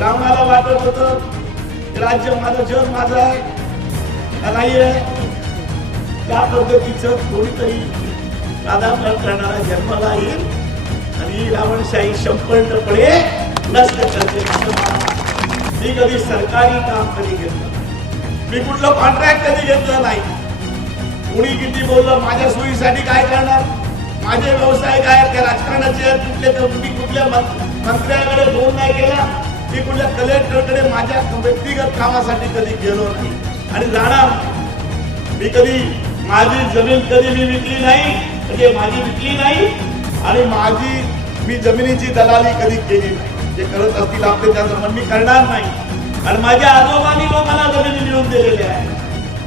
रावणाला वाटत होत राज्य माझं जग माझं आहे. नाही आहे त्या पद्धतीचं कोणीतरी राधापण करणारा जन्माला येईल आणि रावणशाही संपूर्णपणे नष्ट करते मी कधी सरकारी काम कधी घेतलं मी कुठलं कॉन्ट्रॅक्ट कधी घेतलं नाही. कुणी किती बोललं माझ्या सोयीसाठी काय करणार? माझे व्यवसाय काय आहेत? त्या राजकारणाचे कुठले तर मी कुठल्या मंत्र्याकडे फोन नाही केला. मी कुठल्या कलेक्टरकडे माझ्या व्यक्तिगत कामासाठी कधी गेलो नाही. आणि राणा मी कधी माझी जमीन कधी मी विकली नाही म्हणजे माझी विकली नाही आणि माझी मी जमिनीची दलाली कधी केली नाही. जे करत असतील आपले त्यांचं मन मी करणार नाही. आणि माझ्या आजोबांनी लोकांना जमिनी मिळवून दिलेल्या आहे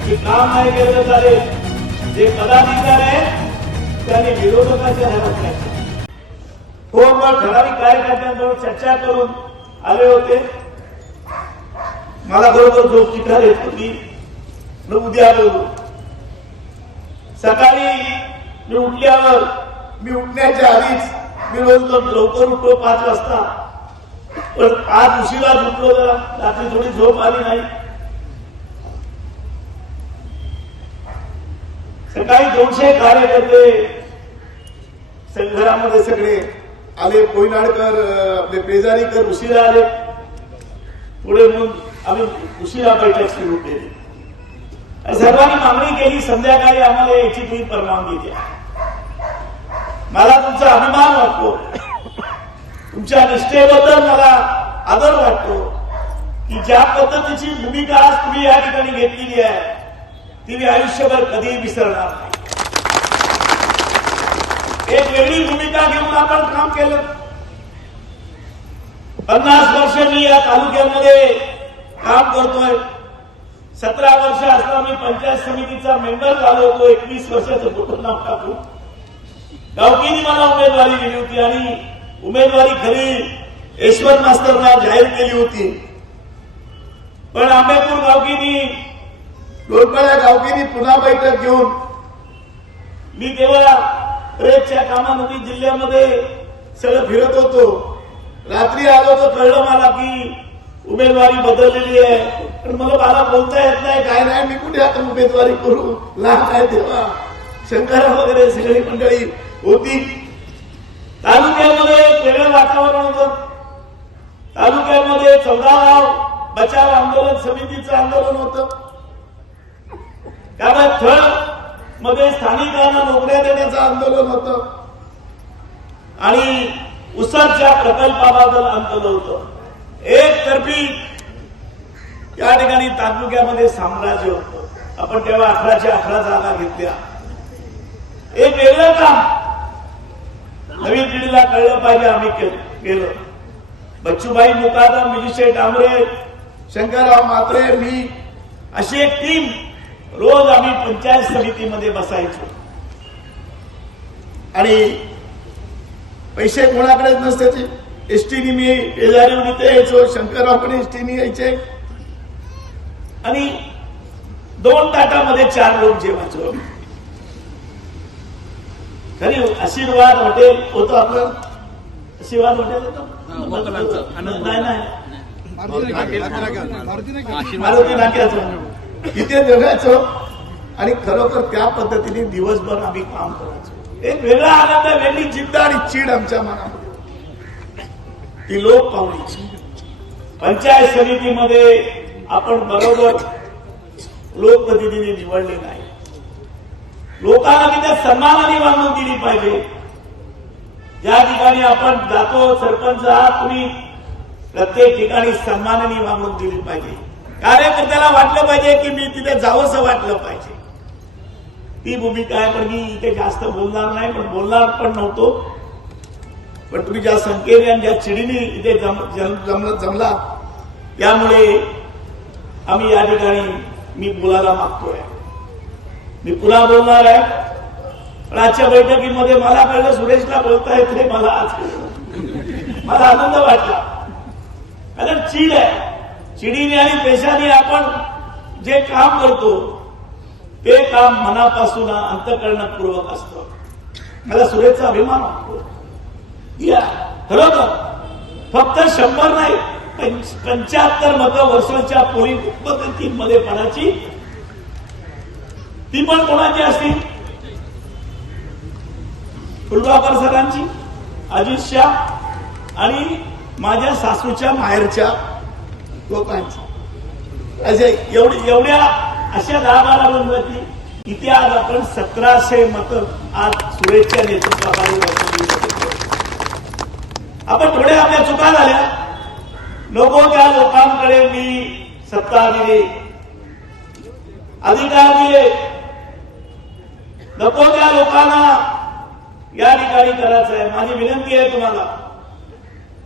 मी काम नाही केलं चालेल जे पदाधिकार आहेत त्यांनी विरोधकाच्या घरात जायचं हो, ठराविक कार्यकर्त्यांजवळ चर्चा करून आले होते. मला बरोबर झोप चिठ्ठा येत होती उद्या आलो. सकाळी मी उठल्यावर मी उठण्याच्या आधीच मी रोज लवकर उठतो पाच वाजता. पण आज उशिरा उठलो जरा. रात्री थोडी झोप आली नाही. सकाळी दोनशे कार्यकर्ते संघरामध्ये सगळे आले कोयनाडकर आपले पेजारीकर उशिरा आले. पुढे मग आम्ही उशिरा बैठक सुरू केली. सर्वांनी मागणी केली संध्याकाळी आम्हाला याची तुम्ही परवानगी द्या. मला तुमचा अभिमान वाटतो. तुमच्या निष्ठेबद्दल मला आदर वाटतो की ज्या पद्धतीची भूमिका आज तुम्ही या ठिकाणी घेतलेली आहे ती मी आयुष्यभर कधीही विसरणार नाही. एक वेगळी भूमिका घेऊन आपण काम केलं. पन्नास वर्ष मी या तालुक्यामध्ये काम करतोय. सतरा वर्ष असताना मी पंचायत समितीचा मेंबर झालो होतो. एकवीस वर्षाचं कुटुंब नाव गावकीनी मला उमेदवारी दिली होती आणि उमेदवारी खरी यशवंत मास्तरना जाहीर केली होती. पण आंबेपूर गावकीनी डोरपाड्या गावकीनी पुन्हा बैठक घेऊन मी तेव्हा प्रेसच्या कामामध्ये जिल्ह्यामध्ये सगळं फिरत होतो. रात्री आलो तर कळलं मला की उमेदवारी बदललेली आहे. पण मला मला बोलता येत नाही. काय नाही मी कुठे आता उमेदवारी करू? लहान काय तेव्हा. शंकरा वगैरे सगळी मंडळी होती. तालुक्यामध्ये वेगळं वातावरण होत. तालुक्यामध्ये चौदा गाव बचाव आंदोलन समितीचं आंदोलन होत. त्यामुळे थळ मध्ये स्थानिकांना नोकऱ्या देण्याचं आंदोलन होत. आणि उसाच्या प्रकल्पाबद्दल आंदोलन होत. एक तर्फी या ठिकाणी तालुक्यामध्ये साम्राज्य होतं. आपण तेव्हा अकराच्या अकरा जागा घेतल्या. एक वेगळं काम नवीन पिढीला कळलं पाहिजे आम्ही केलं. बच्चूबाई मुकादम विजयशे डांबरे शंकरराव मात्रे मी अशी एक टीम रोज आम्ही पंचायत समितीमध्ये बसायचो. आणि पैसे कोणाकडेच नसते एसटीने मी शेजारीहून इथे यायचो शंकरराव पण एसटीने यायचे. आणि दोन ताटामध्ये चार लोक जेवायचो. खरी आशीर्वाद हॉटेल होतं आपलं. आशीर्वाद हॉटेल होतं? नाही नाही. मारुती नाक्याचं. तिथे जगायचं आणि खरोखर त्या पद्धतीने दिवसभर आम्ही काम करायचो. एक वेगळा आनंद वेगळी जिद्द आणि चीड आमच्या मनामध्ये. ती लोक पावलीची पंचायत समितीमध्ये आपण बरोबर लोकप्रतिनिधी निवडले नाही. लोकांना तिथे सन्मानाने वागणूक दिली पाहिजे. ज्या ठिकाणी आपण जातो सरपंच आहात तुम्ही प्रत्येक ठिकाणी सन्मानाने वागणूक दिली पाहिजे. कार्यकर्त्याला वाटलं पाहिजे की मी तिथे जावंसं वाटलं पाहिजे. ती भूमिका आहे पण मी इथे जास्त बोलणार नाही पण बोलणार पण नव्हतो. पण तुम्ही ज्या संख्येने आणि ज्या चिडीने इथे जम जम- जमला जमला त्यामुळे आम्ही या ठिकाणी मी बोलायला मागतोय. मी पुन्हा बोलणार आहे. पण आजच्या बैठकीमध्ये मला कळलं सुरेशला बोलता येत मला आज. मला आनंद वाटला. कारण चीड आहे. चिडीने आणि पेशाने आपण जे काम करतो ते काम मनापासून अंतकरणपूर्वक असतं. मला सुरेशचा अभिमान वाटतो. या खरोखर फक्त शंभर नाही पंच्याहत्तर मत वर्षाच्या पोरी उपपद्धती मध्ये पडायची. ती पण कोणाची असतील? फुलगावकर सरांची अजित शाह आणि माझ्या सासूच्या माहेरच्या लोकांची. असे एवढी एवढ्या अशा दहा बारा इथे आज आपण सतराशे मत आज सुरेशच्या नेतृत्वाखाली आपण थोडे आपल्या चुका झाल्या. नको त्या लोकांकडे मी सत्ता दिली. अधिकार दिले. नको त्या लोकांना या ठिकाणी करायचं आहे माझी विनंती आहे तुम्हाला.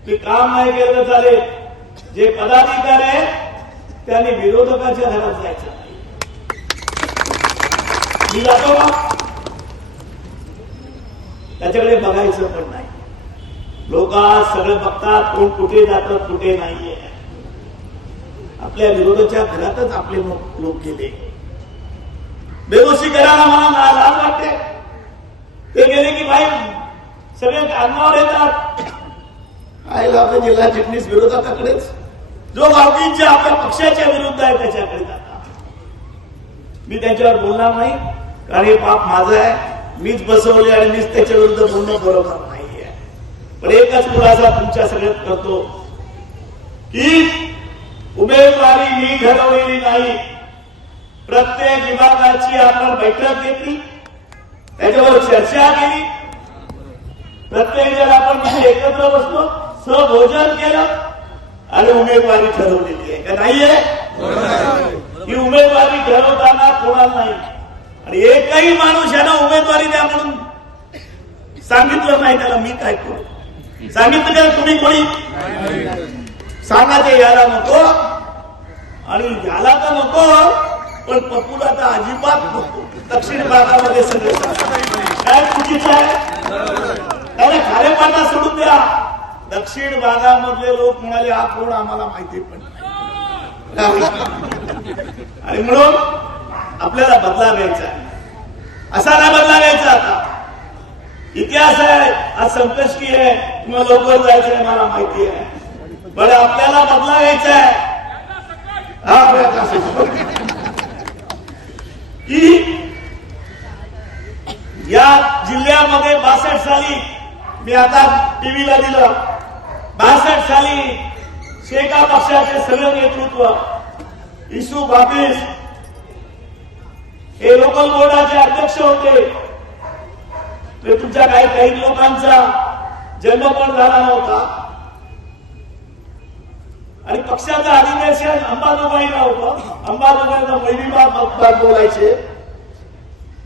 की काम नाही केलं तर चालेल. जे पदाधिकारी आहेत त्यांनी विरोधकाच्या घरात जायचं. नाही मी जातो त्याच्याकडे बघायचं पण नाही. लोक आज सगळं बघतात कोण कुठे जातात कुठे नाहीये. आपल्या विरोधाच्या घरातच आपले लोक गेले. बेदोषी करायला मला लाज वाटते. ते गेले की भाई सगळे कामावर येतात. आयला आपले जिल्हा चिटणीस विरोधाकडे जो गावकीच्या आपल्या पक्षाच्या विरुद्ध आहे त्याच्याकडे मी त्याच्यावर बोलणार नाही कारण हे पाप माझं आहे. मीच बसवले आणि मीच त्याच्या विरुद्ध बोलणं बरोबर नाहीये. पण एकच खुलासा तुमच्या सगळ्यात करतो की उमेदवारी मी ठरवलेली नाही. प्रत्येक विभागाची आपण बैठक घेतली त्याच्यावर चर्चा केली. प्रत्येक जण आपण एकत्र बसलो. सहभोजन केलं आणि उमेदवारी ठरवलेली आहे. का नाहीये? ही उमेदवारी ठरवताना कोणाला नाही. आणि एकही माणूस यांना उमेदवारी द्या म्हणून सांगितलं नाही त्याला मी काय करू? सांगितलं का तुम्ही कोणी? सांगा ते याला नको. आणि याला तर नको पण पप्पूला तर अजिबात नको. दक्षिण भागामध्ये सगळे काय चुकीचं आहे? त्याला खारेपाटा सोडून द्या. दक्षिण भागामधले लोक म्हणाले हा कोण आम्हाला माहिती पण आणि म्हणून आपल्याला बदला घ्यायचा आहे. असा ना बदला घ्यायचा आता. इतिहास आहे आज संकष्टी आहे तुम्हाला लवकर जायचं आहे मला माहिती आहे. पण आपल्याला बदला घ्यायचा आहे. हा की या जिल्ह्यामध्ये बासष्ट साली मी आता टीव्हीला दिलं. बासष्ट साली शेका पक्षाचे सगळं नेतृत्व इशू बाबीस हे लोकल बोर्डाचे अध्यक्ष होते. ते तुमच्या काही काही लोकांचा जन्म पण झाला नव्हता. आणि पक्षाचं अधिवेशन अंबाजोगाईला होतं. अंबाजोगाईला महिलीबाग मतदार बोलायचे.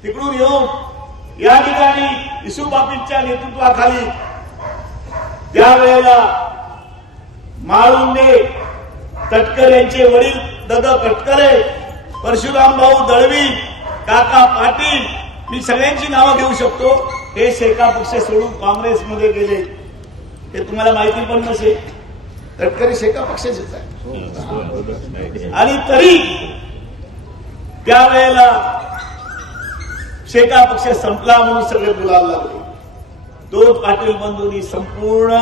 तिकडून येऊन या ठिकाणी इसू बापीसच्या नेतृत्वाखाली त्यावेळेला माळुंडे तटकर यांचे वडील दद तटकरे परशुराम भाऊ दळवी काका पाटील मी सगळ्यांची नावं घेऊ शकतो. हे शेका पक्ष सोडून काँग्रेसमध्ये गेले. हे तुम्हाला माहिती पण नसेल. तटकरी शेका पक्षाचेच आहे आणि तरी त्यावेळेला शेका पक्ष संपला म्हणून सगळे बोलायला लागले. दोन पाटील बंधूंनी संपूर्ण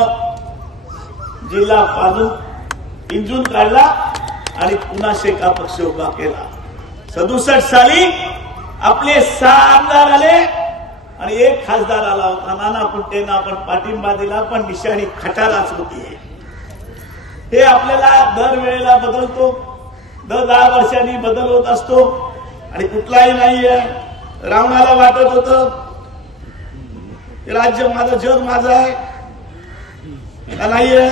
जिल्हा बांधून इंजून काढला आणि पुन्हा शेका पक्ष उभा केला. सदुसष्ट साली आपले सहा आमदार आले आणि एक खासदार आला होता नाना कुंटेंना आपण पाठिंबा दिला पण निशाणी खटाराच होती हे. आपल्याला दर वेळेला बदलतो दर दहा वर्षांनी बदल होत असतो आणि कुठलाही नाहीये. रावणाला वाटत होत राज्य माझं जग माझं आहे. का नाहीये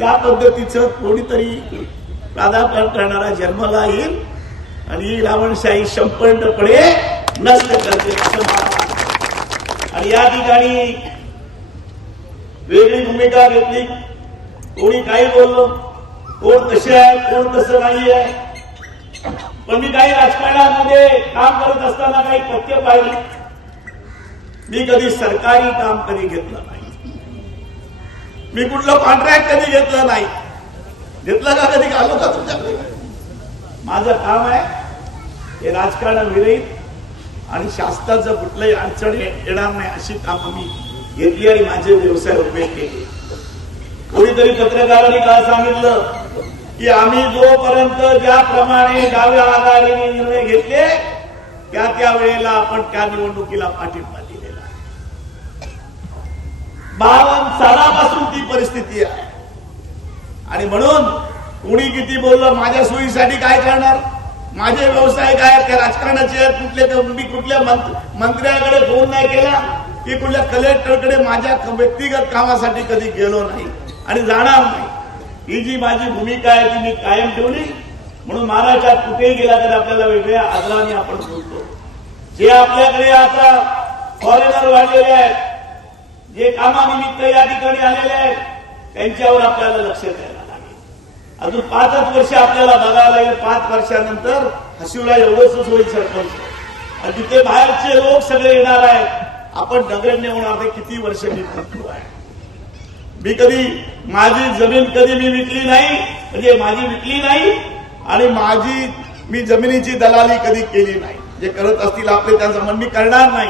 या पद्धतीचं कोणीतरी प्राधान्य करणारा जन्माला येईल आणि ही रावणशाही संपूर्णपणे नष्ट करते आणि या ठिकाणी वेगळी भूमिका घेतली. कोणी काही बोललो कोण कसे आहे कोण कसं नाही आहे पण मी काही राजकारणामध्ये काम करत असताना काही पथ्य पाहिली. मी कधी सरकारी काम कधी घेतलं नाही. मी कुठलं कॉन्ट्रॅक्ट कधी घेतलं नाही. घेतलं का कधी? आलो का तुमच्याकडे माझं काम आहे हे राजकारण विरहित आणि शास्त्राचं कुठलंही अडचण येणार नाही अशी कामं मी घेतली आणि माझे व्यवसाय उभे केले. कोणीतरी पत्रकारांनी काल सांगितलं की आम्ही जोपर्यंत ज्याप्रमाणे डाव्या आघाडीने निर्णय घेतले त्या त्या वेळेला आपण त्या निवडणुकीला पाठिंबा बावन सालापासून ती परिस्थिती आहे. आणि म्हणून कुणी किती बोललं माझ्या सोयीसाठी काय करणार? माझे व्यवसाय काय आहेत? राजकारणाचे आहेत? कुठले मी कुठल्या मंत- मंत्र्याकडे फोन नाही केला? की कुठल्या कलेक्टरकडे माझ्या व्यक्तिगत कामासाठी कधी गेलो नाही? आणि जाणार नाही. ही जी माझी भूमिका आहे ती मी कायम ठेवली. म्हणून महाराष्ट्रात कुठेही गेला तर आपल्याला वेगळ्या आदराने आपण बोलतो जे आपल्याकडे आता फॉरेनर वाढलेले आहेत जे कामानिमित्त या ठिकाणी आलेले आहेत त्यांच्यावर आपल्याला लक्ष द्यायला लागेल. अजून पाचच वर्ष आपल्याला बघायला लागेल. पाच वर्षानंतर हसिवला एवढंच होईल सरपंच. आणि तिथे बाहेरचे लोक सगळे येणार आहेत. आपण नगर होणार ते किती वर्ष मी करतो आहे. मी कधी माझी जमीन कधी मी विकली नाही म्हणजे माझी विकली नाही आणि माझी मी जमिनीची दलाली कधी केली नाही. जे करत असतील आपले त्यांचं मन मी करणार नाही.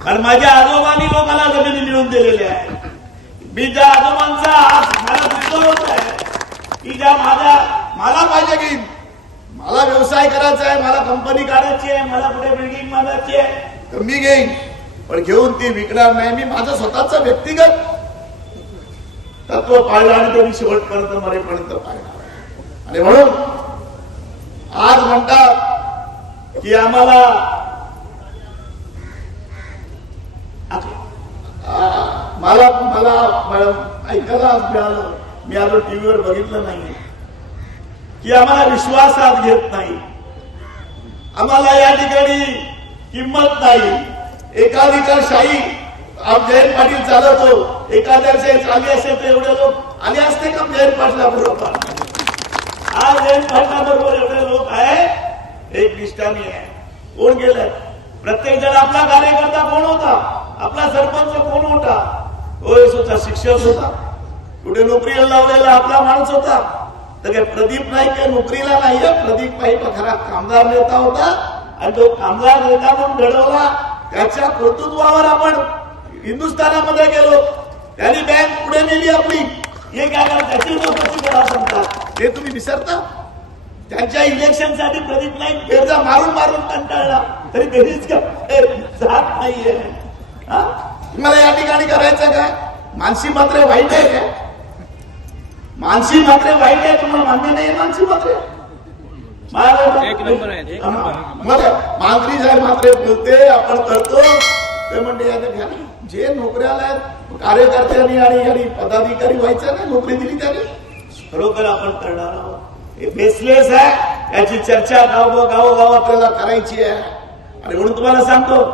कारण माझ्या आजोबांनी लोकांना जमिनी मिळून दिलेल्या आहेत मी ज्या आजोबांचा आज मला होत आहे की ज्या माझ्या मला पाहिजे की मला व्यवसाय करायचा आहे मला कंपनी काढायची आहे मला पुढे बिल्डिंग बांधायची आहे तर मी घेईन. पण घेऊन ती विकणार नाही. मी माझं स्वतःच व्यक्तिगत तत्व पाळलं आणि ते मी शेवटपर्यंत मरेपर्यंत पाळणार आणि म्हणून आज म्हणतात की आम्हाला मला मला ऐकायला आज मिळालं. मी आलो टीव्हीवर बघितलं नाही की आम्हाला विश्वासात घेत नाही. आम्हाला या ठिकाणी किंमत नाही. एकाधिकारशाही आप जयंत पाटील चालवतो. एकाधिकारशाही चांगले असेल तर एवढे लोक आले असते का जयंत पाटला बरोबर आज जयंत पाटला बरोबर एवढे लोक आहे एक निष्ठानी आहे. कोण गेलं? प्रत्येक जण आपला कार्यकर्ता कोण होता? आपला सरपंच कोण होता? ओएस होता शिक्षक होता. कुठे नोकरीला लावलेला आपला माणूस होता. तर काय प्रदीप नाईक काय नोकरीला नाही प्रदीप नाईक खरा कामगार नेता होता. आणि तो कामगार नेता म्हणून घडवला. त्याच्या कर्तृत्वावर आपण हिंदुस्थानामध्ये गेलो. त्यांनी बँक पुढे नेली आपली. हे काय त्याची चौकशी करा म्हणतात हे तुम्ही विसरता? त्यांच्या इलेक्शनसाठी प्रदीप नाईक बेरजा मारून मारून कंटाळला. तरी बेरीज का? जात नाहीये. हा? तुम्हाला या ठिकाणी करायचं काय मानसी मात्र वाईट आहे काय मानसी मात्र वाईट आहे तुम्हाला मान्य नाही मानसी मात्र? मांजरी साहेब मात्र बोलते आपण करतो. ते म्हणते. जे नोकऱ्याला कार्यकर्त्यांनी आणि पदाधिकारी व्हायचं नाही नोकरी दिली त्यांनी. खरोखर आपण करणार आहोत. हे बेसलेस आहे. याची चर्चा गाव गावोगाव आपल्याला करायची आहे. आणि म्हणून तुम्हाला सांगतो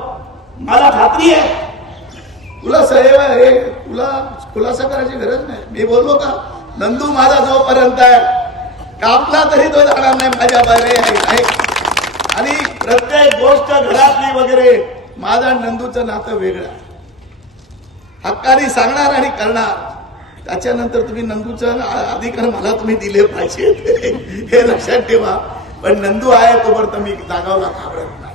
मला खात्री आहे. तुला सहयोग हे तुला खुलासा करायची गरज नाही. मी बोललो का नंदू माझा जोपर्यंत आहे कापला तरी तो जाणार नाही माझ्या बरे आहे आणि प्रत्येक गोष्ट घरातली वगैरे माझा नंदूचं नातं वेगळं आहे. हक्कानी सांगणार आणि करणार. त्याच्यानंतर तुम्ही नंदूचं अधिकार मला तुम्ही दिले पाहिजे हे लक्षात ठेवा. पण नंदू आहे तोपर्यंत मी जागावला घाबरत नाही.